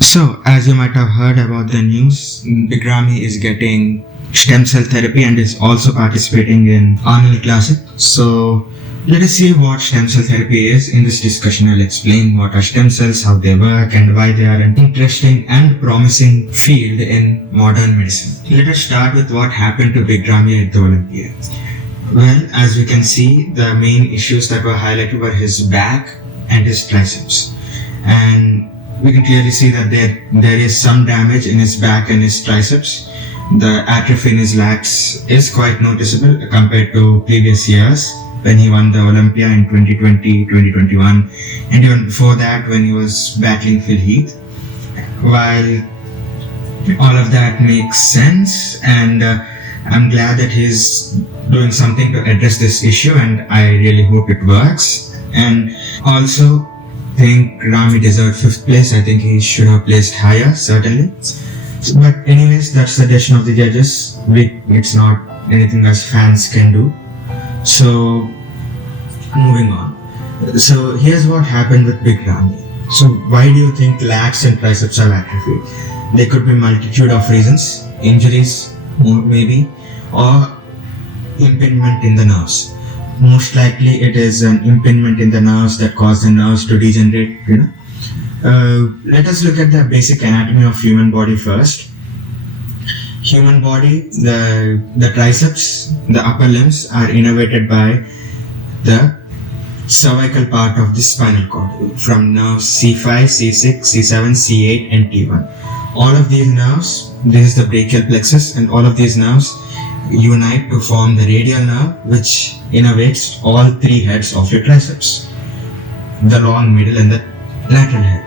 So, as you might have heard about the news, Big Ramy is getting stem cell therapy and is also participating in online classes. So, let us see what stem cell therapy is. In this discussion, I'll explain what are stem cells, how they work, and why they are an interesting and promising field in modern medicine. Let us start with what happened to Big Ramy at the Olympia. Well, as we can see, the main issues that were highlighted were his back and his triceps. And we can clearly see that there is some damage in his back and his triceps. The atrophy in his lats is quite noticeable compared to previous years when he won the Olympia in 2020, 2021, and even before that when he was battling Phil Heath. While all of that makes sense, and I'm glad that he's doing something to address this issue, and I really hope it works. And also, think Ramy deserved 5th place. I think he should have placed higher, certainly. But anyways, that's the decision of the judges. It's not anything us fans can do. So, moving on. So, here's what happened with Big Ramy. So, why do you think lats and triceps have atrophied? There could be multitude of reasons. Injuries, maybe, or impingement in the nerves. Most likely it is an impingement in the nerves that cause the nerves to degenerate, Let us look at the basic anatomy of human body first. Human body, the triceps, the upper limbs are innervated by the cervical part of the spinal cord from nerves C5, C6, C7, C8 and T1. All of these nerves, this is the brachial plexus, and all of these nerves unite to form the radial nerve, which innervates all 3 heads of your triceps, the long, middle and the lateral head.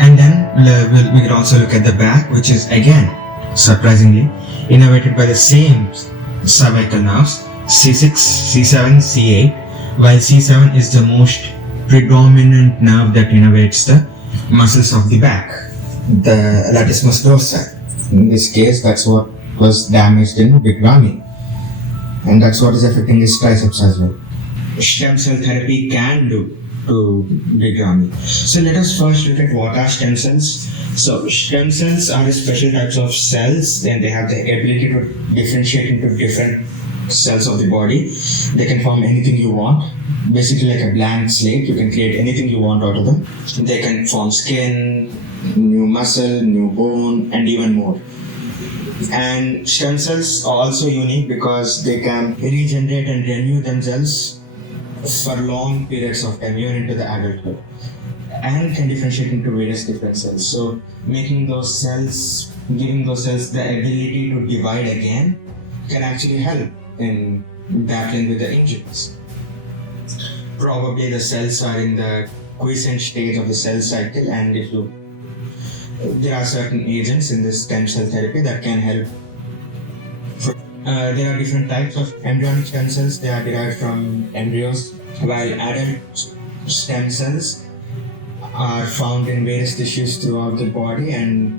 And then we can also look at the back, which is again, surprisingly, innervated by the same cervical nerves, C6, C7, C8, while C7 is the most predominant nerve that innervates the muscles of the back, the latissimus dorsi. In this case, that's what was damaged in Big Ramy, and that's what is affecting his triceps as well. Stem cell therapy can do to Big Ramy. So let us first look at what are stem cells. So stem cells are special types of cells, and they have the ability to differentiate into different cells of the body. They can form anything you want, basically like a blank slate. You can create anything you want out of them. They can form skin, new muscle, new bone, and even more. And stem cells are also unique because they can regenerate and renew themselves for long periods of time, even into the adulthood, and can differentiate into various different cells. So giving those cells the ability to divide again can actually help in battling with the injuries. Probably the cells are in the quiescent stage of the cell cycle, and there are certain agents in this stem cell therapy that can help. There are different types of embryonic stem cells. They are derived from embryos, while adult stem cells are found in various tissues throughout the body, and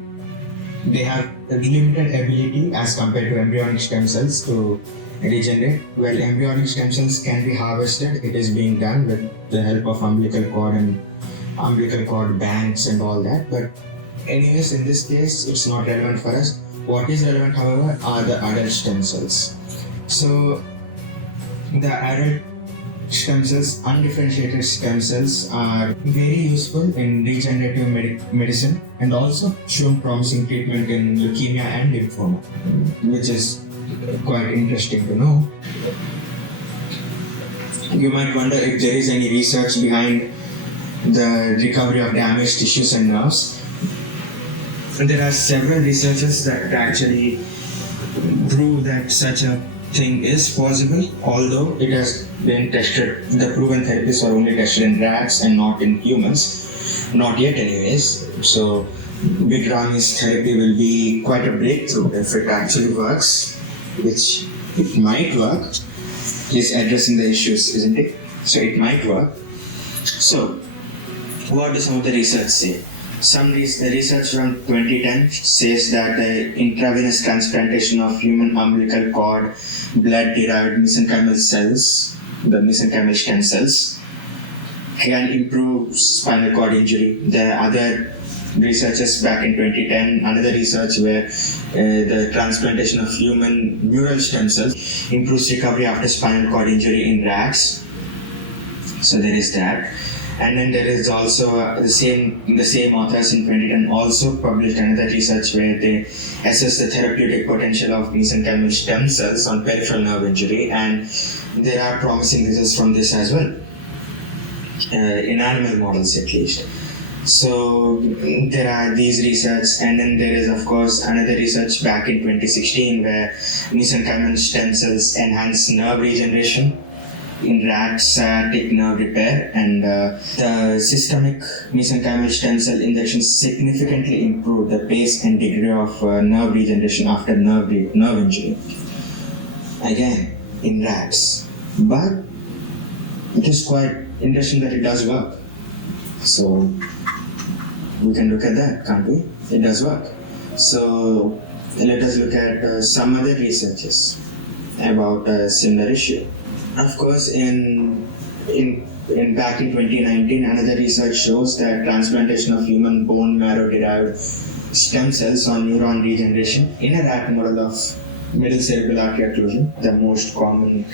they have a limited ability as compared to embryonic stem cells to regenerate. Well, embryonic stem cells can be harvested. It is being done with the help of umbilical cord and umbilical cord banks and all that, but anyways, in this case, it's not relevant for us. What is relevant, however, are the adult stem cells. So, the adult stem cells, undifferentiated stem cells, are very useful in regenerative medicine and also shown promising treatment in leukemia and lymphoma, which is quite interesting to know. You might wonder if there is any research behind the recovery of damaged tissues and nerves. And there are several researchers that actually prove that such a thing is possible, although it has been tested. The proven therapies are only tested in rats and not in humans. Not yet anyways. So Big Ramy's therapy will be quite a breakthrough if it actually works, which it might work. He's addressing the issues, isn't it? So it might work. So what does some of the research say? The research from 2010 says that the intravenous transplantation of human umbilical cord blood-derived mesenchymal cells, the mesenchymal stem cells, can improve spinal cord injury. The other researchers back in 2010, another research where the transplantation of human neural stem cells improves recovery after spinal cord injury in rats. So there is that. And then there is also the same authors in 2010 also published another research where they assess the therapeutic potential of mesenchymal stem cells on peripheral nerve injury, and there are promising results from this as well, in animal models at least. So there are these research, and then there is of course another research back in 2016 where mesenchymal stem cells enhance nerve regeneration in rat sciatic nerve repair, and the systemic mesenchymal stem cell injections significantly improve the pace and degree of nerve regeneration after nerve injury. Again, in rats. But it is quite interesting that it does work. So we can look at that, can't we? It does work. So let us look at some other researches about a similar issue. Of course, in back in 2019, another research shows that transplantation of human bone marrow derived stem cells on neuron regeneration in a rat model of middle cerebral artery occlusion, the most common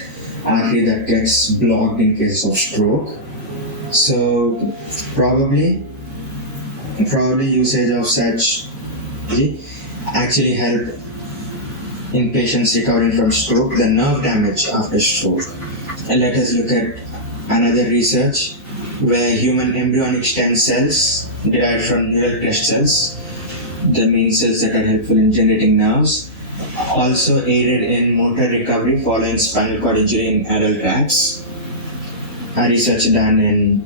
artery that gets blocked in cases of stroke. So probably usage of such actually help in patients recovering from stroke, the nerve damage after stroke. And let us look at another research where human embryonic stem cells derived from neural crest cells, the main cells that are helpful in generating nerves, also aided in motor recovery following spinal cord injury in adult rats. A research done in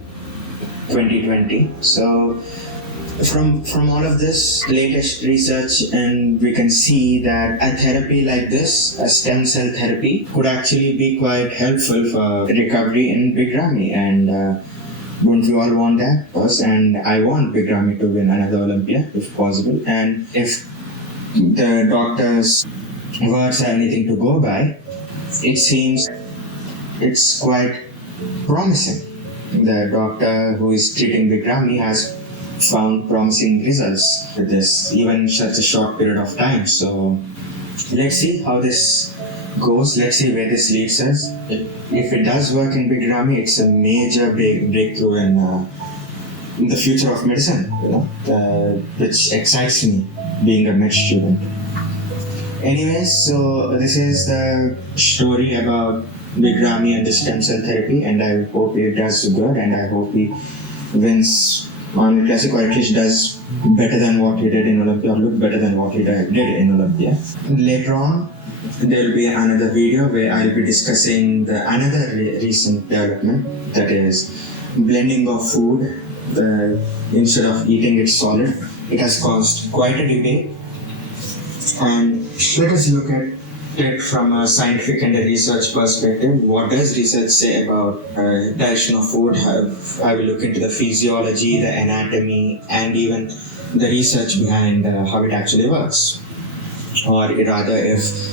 2020. So from all of this latest research, and we can see that a therapy like this, a stem cell therapy, could actually be quite helpful for recovery in Big Ramy. And don't we all want that? Of course, and I want Big Ramy to win another Olympia if possible. And if the doctor's words are anything to go by, it seems it's quite promising. The doctor who is treating Big Ramy has found promising results with this, even in such a short period of time. So let's see how this goes. Let's see where this leads us. If it does work in Big Ramy, it's a major breakthrough in the future of medicine, which excites me, being a med student. Anyways, so this is the story about Big Ramy and the stem cell therapy, and I hope it does good, and I hope he wins on Classic, or at least does better than what he did in Olympia, or look better than what he did in Olympia. Later on, there will be another video where I'll be discussing another recent development, that is blending of food instead of eating it solid. It has caused quite a debate, and let us look at it from a scientific and a research perspective. What does research say about digestion of food? I will look into the physiology, the anatomy, and even the research behind how it actually works, or rather if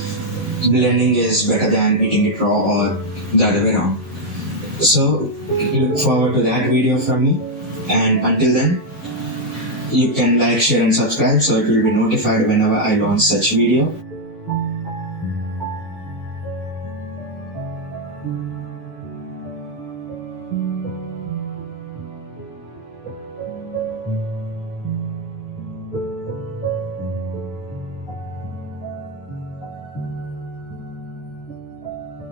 blending is better than eating it raw, or the other way around. So look forward to that video from me, and until then, you can like, share and subscribe so it will be notified whenever I launch such video.